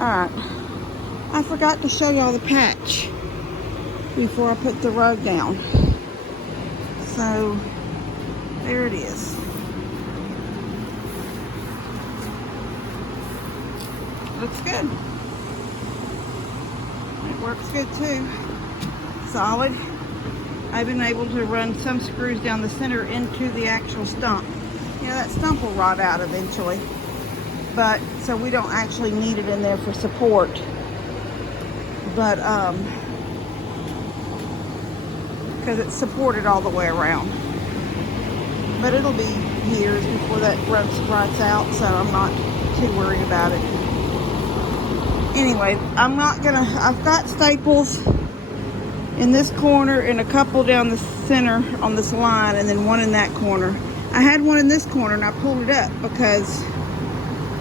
Alright, I forgot to show y'all the patch before I put the rug down. So, there it is. Looks good. It works good too. Solid. I've been able to run some screws down the center into the actual stump. You know, that stump will rot out eventually. But, so we don't actually need it in there for support. But, because it's supported all the way around. But it'll be years before that rots out, so I'm not too worried about it. Anyway, I've got staples in this corner and a couple down the center on this line, and then one in that corner. I had one in this corner and I pulled it up because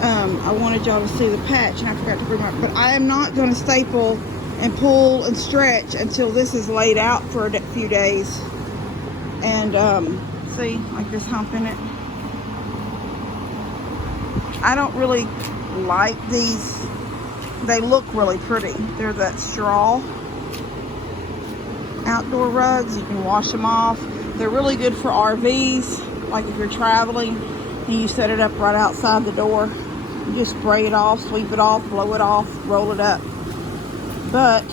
I wanted y'all to see the patch, and I forgot to bring my, but I am not going to staple and pull and stretch until this is laid out for a few days. And see, like this hump in it. I don't really like these. They look really pretty. They're that straw outdoor rugs. You can wash them off. They're really good for RVs, like if you're traveling and you set it up right outside the door. You just spray it off, sweep it off, blow it off, roll it up. But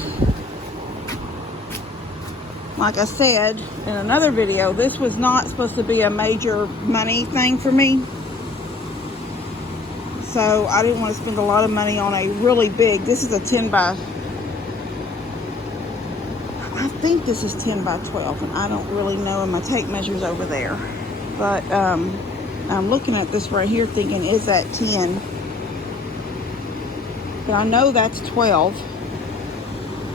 like I said in another video, this was not supposed to be a major money thing for me. So I didn't want to spend a lot of money on a really big, this is a 10 by, I think this is 10 by 12, and I don't really know, and my tape measure's over there. But I'm looking at this right here thinking, is that 10? But I know that's 12.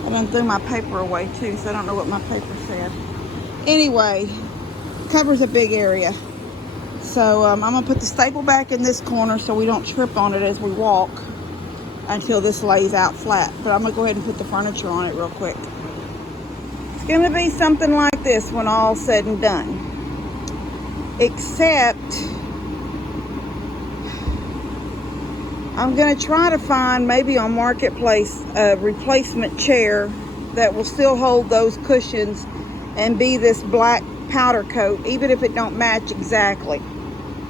I done threw my paper away too, so I don't know what my paper said. Anyway, covers a big area. So I'm going to put the staple back in this corner so we don't trip on it as we walk until this lays out flat. But I'm going to go ahead and put the furniture on it real quick. It's going to be something like this when all's said and done. Except I'm going to try to find maybe on Marketplace a replacement chair that will still hold those cushions and be this black powder coat, even if it don't match exactly,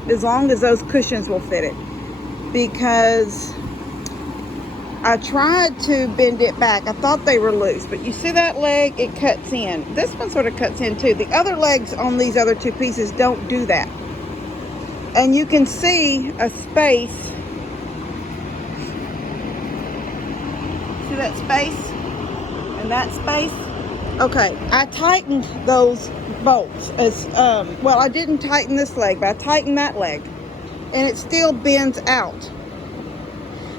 as long as those cushions will fit it. Because I tried to bend it back. I thought they were loose, but you see that leg? It cuts in. This one sort of cuts in too. The other legs on these other two pieces don't do that. And you can see a space. See that space? And that space? Okay, I tightened those bolts as well. I didn't tighten this leg, but I tightened that leg, and it still bends out.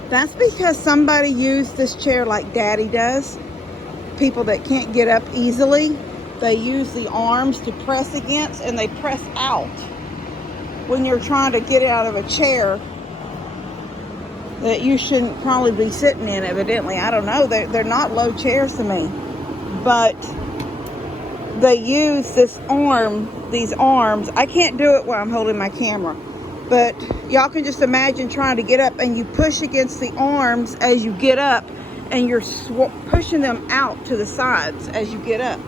That's because somebody used this chair like Daddy does. People that can't get up easily, they use the arms to press against, and they press out when you're trying to get out of a chair that you shouldn't probably be sitting in, evidently. I don't know. They're not low chairs to me. But they use this arm, these arms. I can't do it while I'm holding my camera. But y'all can just imagine trying to get up and you push against the arms as you get up, and you're pushing them out to the sides as you get up.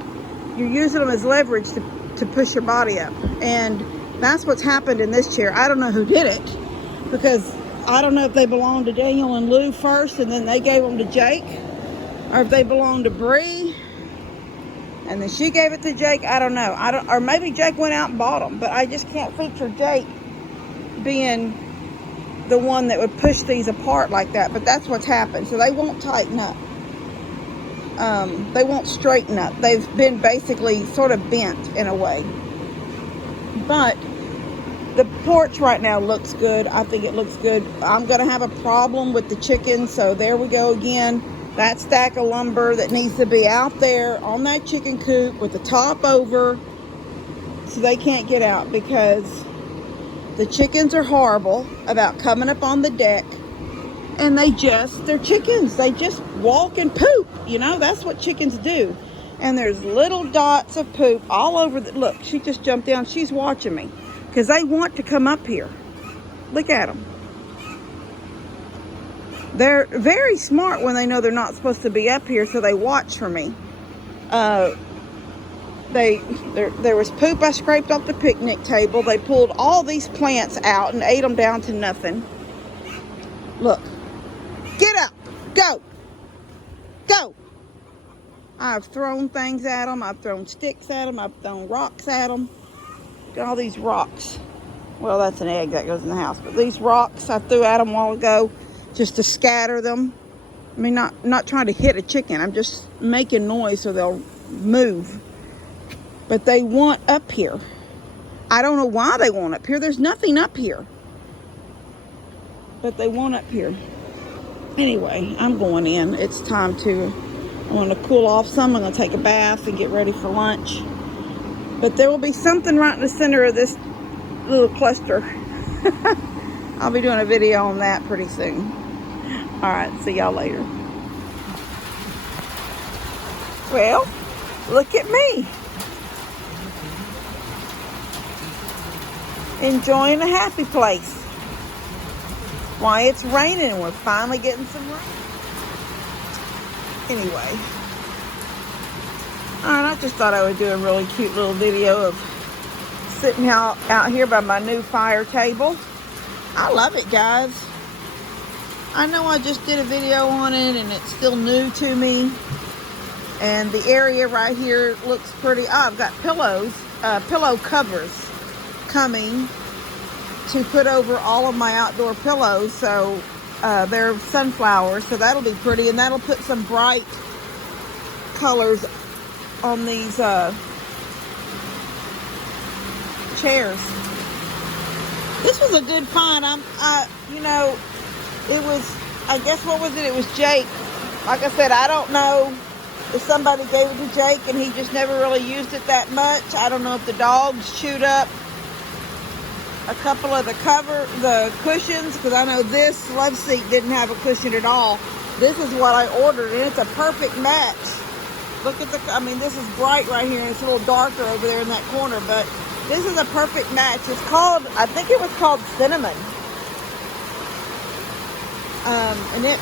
You're using them as leverage to push your body up. And that's what's happened in this chair. I don't know who did it, because I don't know if they belonged to Daniel and Lou first and then they gave them to Jake, or if they belonged to Bree and then she gave it to Jake. I don't know. Or maybe Jake went out and bought them, but I just can't picture Jake being the one that would push these apart like that. But that's what's happened. So they won't tighten up. They won't straighten up. They've been basically sort of bent in a way. But the porch right now looks good. I think it looks good. I'm going to have a problem with the chickens. So there we go again. That stack of lumber that needs to be out there on that chicken coop with the top over so they can't get out, because the chickens are horrible about coming up on the deck, and they're chickens. They just walk and poop. You know, that's what chickens do. And there's little dots of poop all over look, she just jumped down. She's watching me because they want to come up here. Look at them. They're very smart when they know they're not supposed to be up here, so they watch for me. There was poop I scraped off the picnic table. They pulled all these plants out and ate them down to nothing. Look. Get up. Go. Go. I've thrown things at them. I've thrown sticks at them. I've thrown rocks at them. Got all these rocks. Well, that's an egg that goes in the house. But these rocks I threw at them a while ago just to scatter them. I mean, not trying to hit a chicken. I'm just making noise so they'll move. But they want up here. I don't know why they want up here. There's nothing up here. But they want up here. Anyway, I'm going in. It's time I want to cool off some. I'm going to take a bath and get ready for lunch. But there will be something right in the center of this little cluster. I'll be doing a video on that pretty soon. All right, see y'all later. Well, look at me. Enjoying a happy place. Why, it's raining and we're finally getting some rain. Anyway. Alright, I just thought I would do a really cute little video of sitting out here by my new fire table. I love it, guys. I know I just did a video on it and it's still new to me. And the area right here looks pretty. Oh, I've got pillow covers coming to put over all of my outdoor pillows. So they're sunflowers, so that'll be pretty. And that'll put some bright colors on these chairs. This was a good find. You know, it was, I guess, what was it? It was Jake. Like I said, I don't know if somebody gave it to Jake and he just never really used it that much. I don't know if the dogs chewed up a couple of the cushions, because I know this love seat didn't have a cushion at all. This is what I ordered, and it's a perfect match. Look at this is bright right here, and it's a little darker over there in that corner, but this is a perfect match. It's called, I think it was called Cinnamon. And it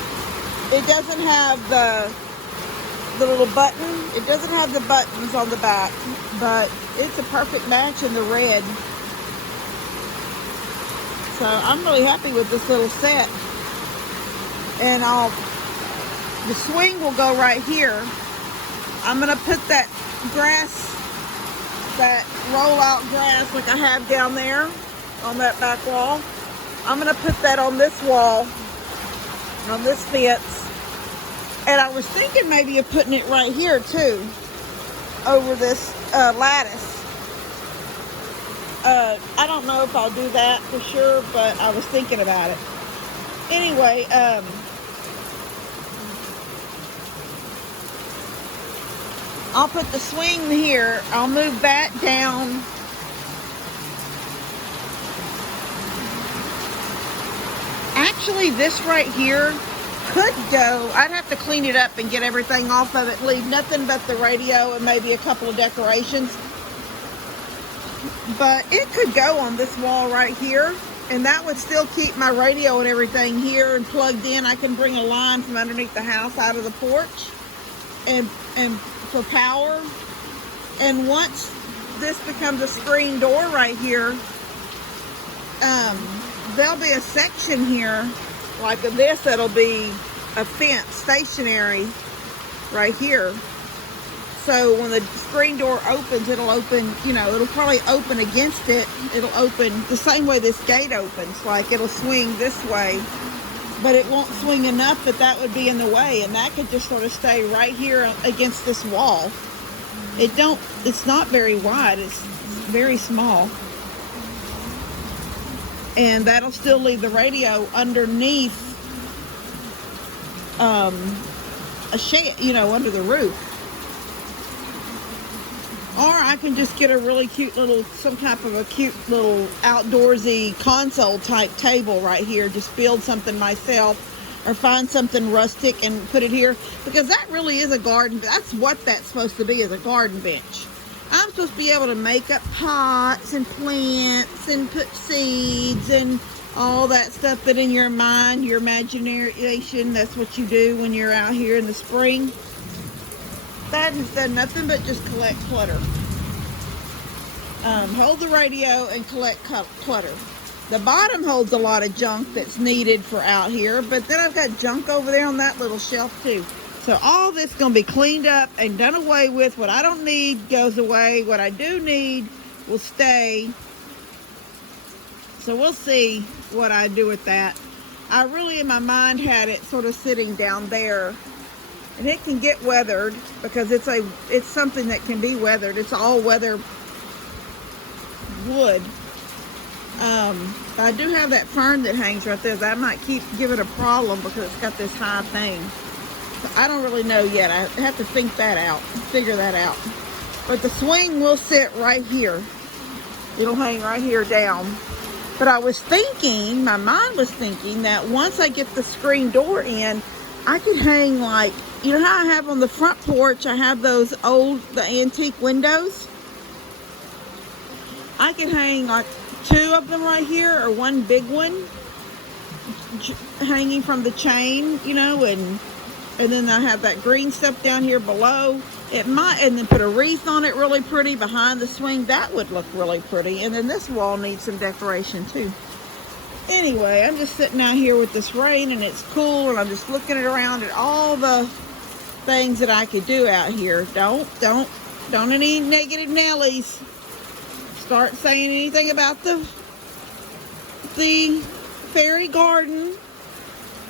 doesn't have the little button. It doesn't have the buttons on the back, but it's a perfect match in the red. So I'm really happy with this little set. And the swing will go right here. I'm gonna put that grass, that roll-out grass like I have down there on that back wall. I'm gonna put that on this wall, on this fence. And I was thinking maybe of putting it right here too, over this lattice. I don't know if I'll do that for sure, but I was thinking about it. Anyway, I'll put the swing here. I'll move that down. Actually, this right here could go. I'd have to clean it up and get everything off of it. Leave nothing but the radio and maybe a couple of decorations. But it could go on this wall right here, and that would still keep my radio and everything here and plugged in. I can bring a line from underneath the house out of the porch and for power. And once this becomes a screen door right here, there'll be a section here like this that'll be a fence, stationary right here. So when the screen door opens, it'll open, you know, it'll probably open against it. It'll open the same way this gate opens, like it'll swing this way, but it won't swing enough that would be in the way, and that could just sort of stay right here against this wall. It's not very wide, it's very small. And that'll still leave the radio underneath a shed, you know, under the roof. Or I can just get a really cute little, some type of a cute little outdoorsy console type table right here. Just build something myself or find something rustic and put it here. Because that really is a garden. That's what that's supposed to be, is a garden bench. I'm supposed to be able to make up pots and plants and put seeds and all that stuff that in your mind, your imagination, that's what you do when you're out here in the spring. That has done nothing but just collect clutter. Hold the radio and collect clutter. The bottom holds a lot of junk that's needed for out here, but then I've got junk over there on that little shelf too. So all this is going to be cleaned up and done away with. What I don't need goes away. What I do need will stay. So we'll see what I do with that. I really, in my mind, had it sort of sitting down there. And it can get weathered because it's something that can be weathered. It's all weather wood. I do have that fern that hangs right there. That might keep giving a problem because it's got this high thing. So I don't really know yet. I have to think that out, figure that out. But the swing will sit right here. It'll hang right here down. But I was thinking, my mind was thinking that once I get the screen door in, I could hang like, you know how I have on the front porch, I have those the antique windows? I could hang like 2 of them right here, or one big one hanging from the chain, you know, and then I have that green stuff down here below. It might, and then put a wreath on it really pretty behind the swing. That would look really pretty. And then this wall needs some decoration too. Anyway, I'm just sitting out here with this rain and it's cool, and I'm just looking around at all the things that I could do out here. Don't any negative Nellies start saying anything about the fairy garden.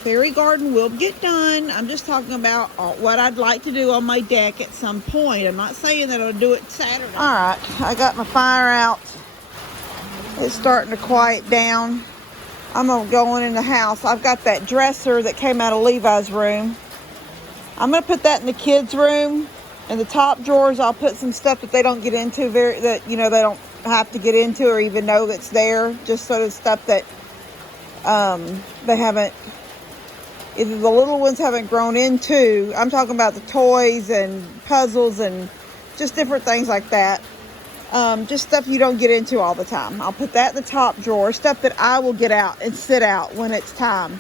Fairy garden will get done. I'm just talking about what I'd like to do on my deck at some point. I'm not saying that I'll do it Saturday. All right, I got my fire out. It's starting to quiet down. I'm gonna go in the house. I've got that dresser that came out of Levi's room. I'm gonna put that in the kids' room. In the top drawers, I'll put some stuff that they don't get into that they don't have to get into or even know that's there. Just sort of stuff that they haven't, either the little ones haven't grown into. I'm talking about the toys and puzzles and just different things like that. Just stuff you don't get into all the time. I'll put that in the top drawer. Stuff that I will get out and sit out when it's time.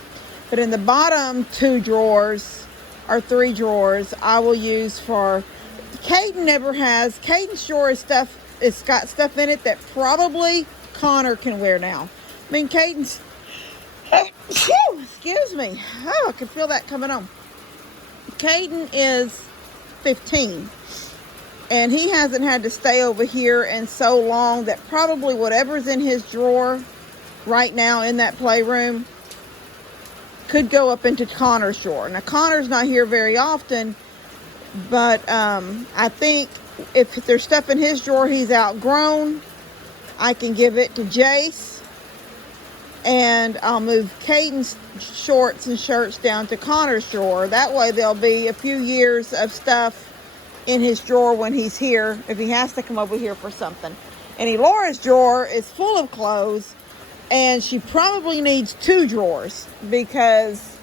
But in the bottom 2 drawers or 3 drawers, I will use for... Caden never has. Caden's drawer is stuff. It's got stuff in it that probably Connor can wear now. I mean, Caden's... excuse me. Oh, I can feel that coming on. Caden is 15. And he hasn't had to stay over here in so long that probably whatever's in his drawer right now in that playroom could go up into Connor's drawer. Now, Connor's not here very often, but I think if there's stuff in his drawer he's outgrown, I can give it to Jace. And I'll move Caden's shorts and shirts down to Connor's drawer. That way there'll be a few years of stuff in his drawer when he's here, if he has to come over here for something. And Elora's drawer is full of clothes, and she probably needs 2 drawers because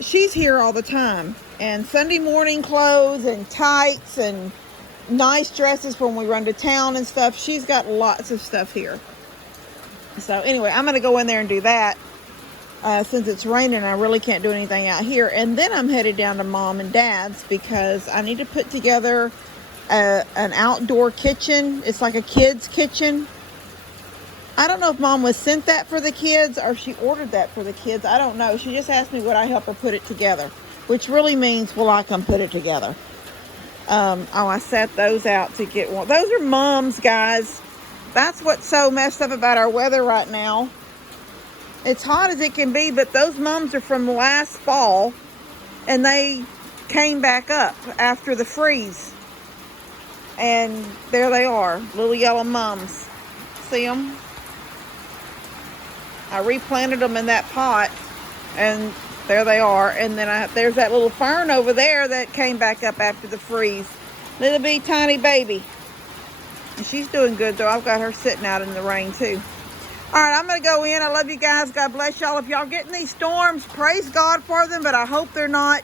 she's here all the time. And Sunday morning clothes and tights and nice dresses when we run to town and stuff. She's got lots of stuff here. So anyway, I'm going to go in there and do that. Since it's raining, I really can't do anything out here. And then I'm headed down to Mom and Dad's because I need to put together an outdoor kitchen. It's like a kid's kitchen. I don't know if Mom was sent that for the kids or if she ordered that for the kids. I don't know. She just asked me would I help her put it together, which really means will I come put it together. I set those out to get one. Those are Mom's, guys. That's what's so messed up about our weather right now. It's hot as it can be, but those mums are from last fall, and they came back up after the freeze. And there they are, little yellow mums. See them? I replanted them in that pot, and there they are. And then there's that little fern over there that came back up after the freeze. Little bitty tiny baby. And she's doing good, though. I've got her sitting out in the rain, too. All right, I'm going to go in. I love you guys. God bless y'all. If y'all getting these storms, praise God for them, but I hope they're not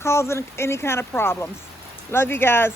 causing any kind of problems. Love you guys.